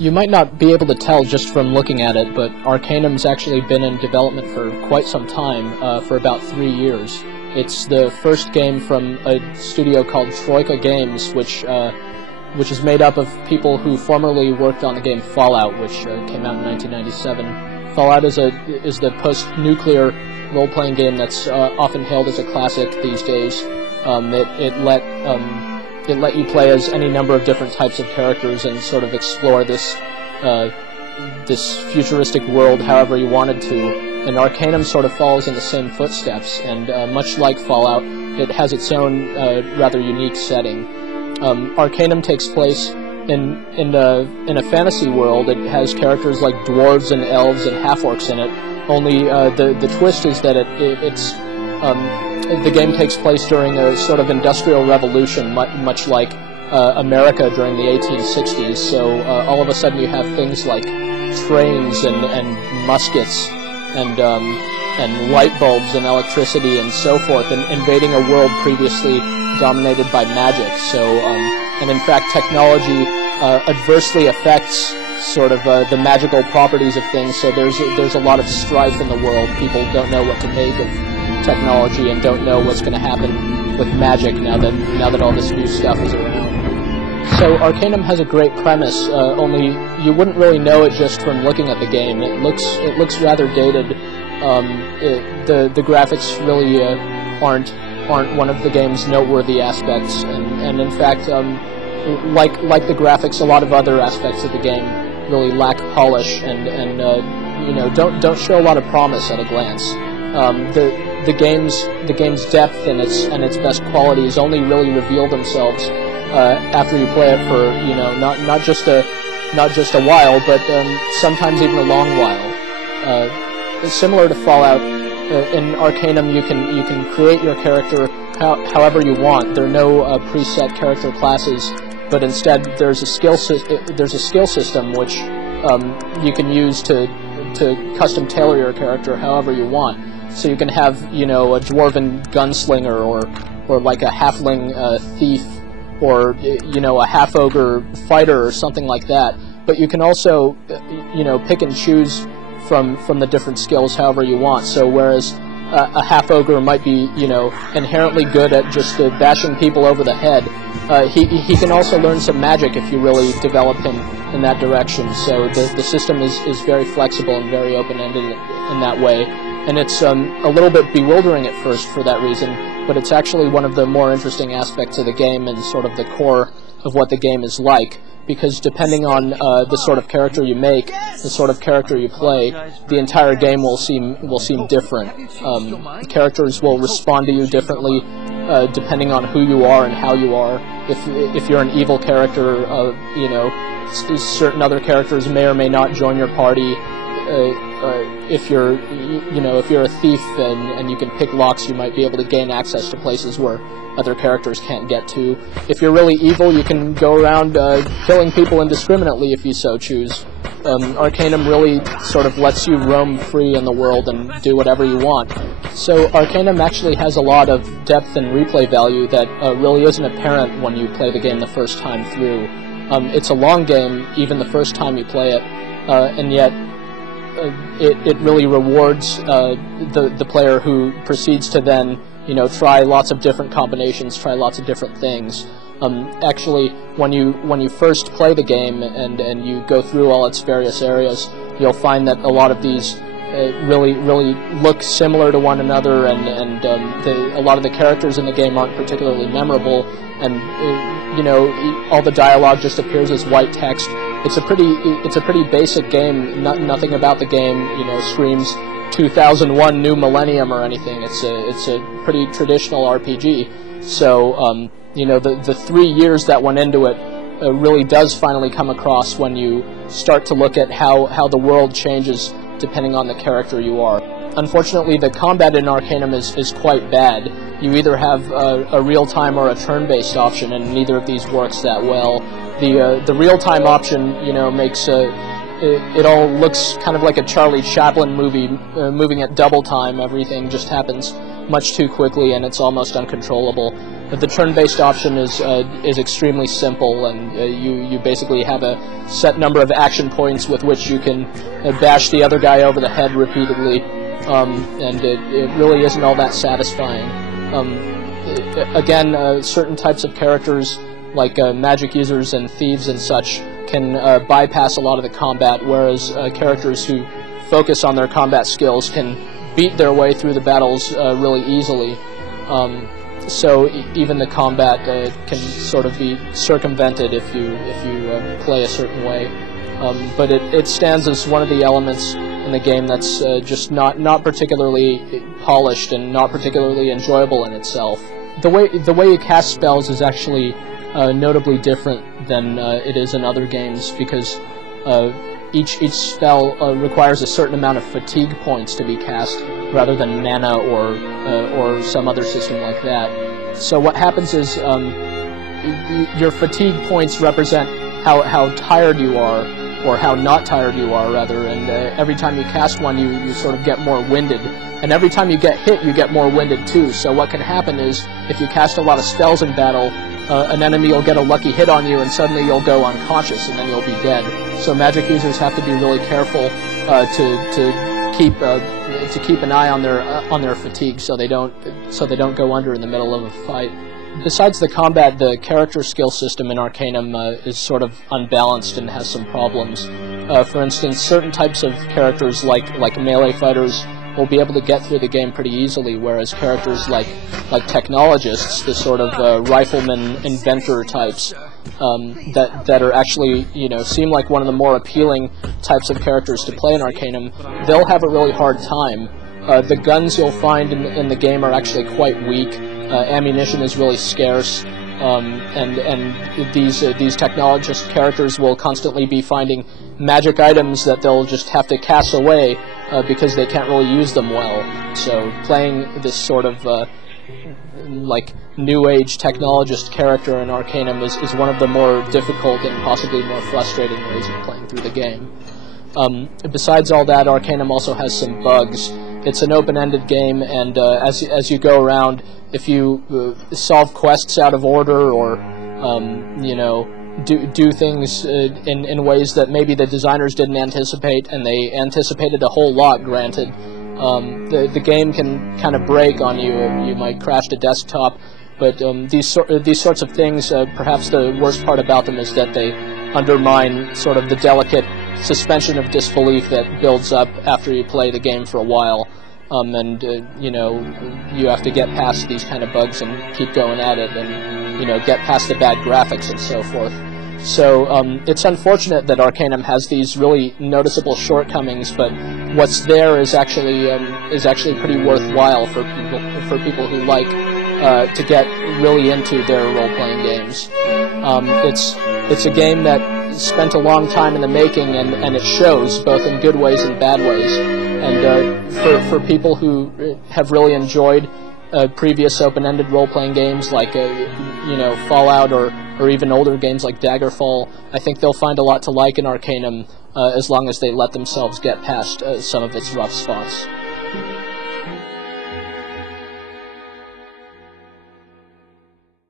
You might not be able to tell just from looking at it, but Arcanum's actually been in development for quite some time, for about 3 years. It's the first game from a studio called Troika Games, which is made up of people who formerly worked on the game Fallout, which came out in 1997. Fallout is the post-nuclear role-playing game that's often hailed as a classic these days. It let you play as any number of different types of characters and sort of explore this futuristic world however you wanted to. And Arcanum sort of follows in the same footsteps, and much like Fallout, it has its own rather unique setting. Arcanum takes place in a fantasy world. It has characters like dwarves and elves and half-orcs in it. Only the twist is that the game takes place during a sort of industrial revolution, much like America during the 1860s. So all of a sudden you have things like trains and muskets and light bulbs and electricity and so forth, and invading a world previously dominated by magic. So and in fact technology adversely affects sort of the magical properties of things. So there's a lot of strife in the world. People don't know what to make of technology and don't know what's going to happen with magic now that all this new stuff is around. So Arcanum has a great premise, only you wouldn't really know it just from looking at the game. It looks rather dated. The graphics really aren't one of the game's noteworthy aspects, and in fact, like the graphics, a lot of other aspects of the game really lack polish and don't show a lot of promise at a glance. The game's depth and its best qualities only really reveal themselves after you play it for not just a while, but sometimes even a long while. Similar to Fallout, in Arcanum you can create your character however you want. There are no preset character classes, but instead there's a skill system which you can use to custom tailor your character however you want. So you can have a dwarven gunslinger or like a halfling thief, or a half-ogre fighter or something like that. But you can also pick and choose from the different skills however you want. So whereas a half-ogre might be inherently good at just bashing people over the head, he can also learn some magic if you really develop him in that direction. So the system is very flexible and very open-ended in that way. And it's a little bit bewildering at first for that reason, but it's actually one of the more interesting aspects of the game and sort of the core of what the game is like, because depending on the sort of character you make, the sort of character you play, the entire game will seem different. Characters will respond to you differently depending on who you are and how you are. If you're an evil character, certain other characters may or may not join your party. If you're a thief and you can pick locks, you might be able to gain access to places where other characters can't get to. If you're really evil, you can go around killing people indiscriminately if you so choose. Arcanum really sort of lets you roam free in the world and do whatever you want. So Arcanum actually has a lot of depth and replay value that really isn't apparent when you play the game the first time through. It's a long game, even the first time you play it, and yet it really rewards the player who proceeds to then try lots of different combinations, try lots of different things. Actually, when you first play the game and you go through all its various areas, you'll find that a lot of these really look similar to one another, and a lot of the characters in the game aren't particularly memorable, and all the dialogue just appears as white text. It's a pretty basic game. Nothing about the game screams 2001 New Millennium or anything. It's a pretty traditional RPG. So the 3 years that went into it really does finally come across when you start to look at how the world changes depending on the character you are. Unfortunately, the combat in Arcanum is quite bad. You either have a real-time or a turn-based option, and neither of these works that well. The real-time option, makes it all looks kind of like a Charlie Chaplin movie, moving at double time. Everything just happens much too quickly, and it's almost uncontrollable. The turn-based option is extremely simple, and you basically have a set number of action points with which you can bash the other guy over the head repeatedly, and it really isn't all that satisfying. Again, certain types of characters, like magic users and thieves and such, can bypass a lot of the combat, whereas characters who focus on their combat skills can beat their way through the battles really easily. So even the combat can sort of be circumvented if you play a certain way. But it stands as one of the elements in the game that's just not particularly polished and not particularly enjoyable in itself. The way you cast spells is actually notably different than it is in other games, because each spell requires a certain amount of fatigue points to be cast, rather than mana or some other system like that. So what happens is your fatigue points represent how tired you are, or how not tired you are, rather, and every time you cast one, you sort of get more winded. And every time you get hit, you get more winded too. So what can happen is, if you cast a lot of spells in battle, an enemy will get a lucky hit on you, and suddenly you'll go unconscious, and then you'll be dead. So magic users have to be really careful to keep an eye on their fatigue, so they don't go under in the middle of a fight. Besides the combat, the character skill system in Arcanum is sort of unbalanced and has some problems. For instance, certain types of characters, like melee fighters, will be able to get through the game pretty easily, whereas characters like technologists, the sort of rifleman inventor types, that are actually, seem like one of the more appealing types of characters to play in Arcanum, they'll have a really hard time. The guns you'll find in the game are actually quite weak. Ammunition is really scarce, and these technologist characters will constantly be finding magic items that they'll just have to cast away because they can't really use them well. So playing this sort of like New Age technologist character in Arcanum is one of the more difficult and possibly more frustrating ways of playing through the game. Besides all that, Arcanum also has some bugs. It's an open-ended game, and as you go around, if you solve quests out of order, or do things in ways that maybe the designers didn't anticipate, and they anticipated a whole lot, granted, the game can kind of break on you. You might crash the desktop, but these sorts of things, perhaps the worst part about them is that they undermine sort of the delicate suspension of disbelief that builds up after you play the game for a while. You have to get past these kind of bugs and keep going at it, and get past the bad graphics and so forth. So it's unfortunate that Arcanum has these really noticeable shortcomings, but what's there is actually pretty worthwhile for people who like to get really into their role-playing games. It's a game that spent a long time in the making, and it shows, both in good ways and bad ways. And for people who have really enjoyed previous open-ended role-playing games like Fallout, or even older games like Daggerfall, I think they'll find a lot to like in Arcanum, as long as they let themselves get past some of its rough spots.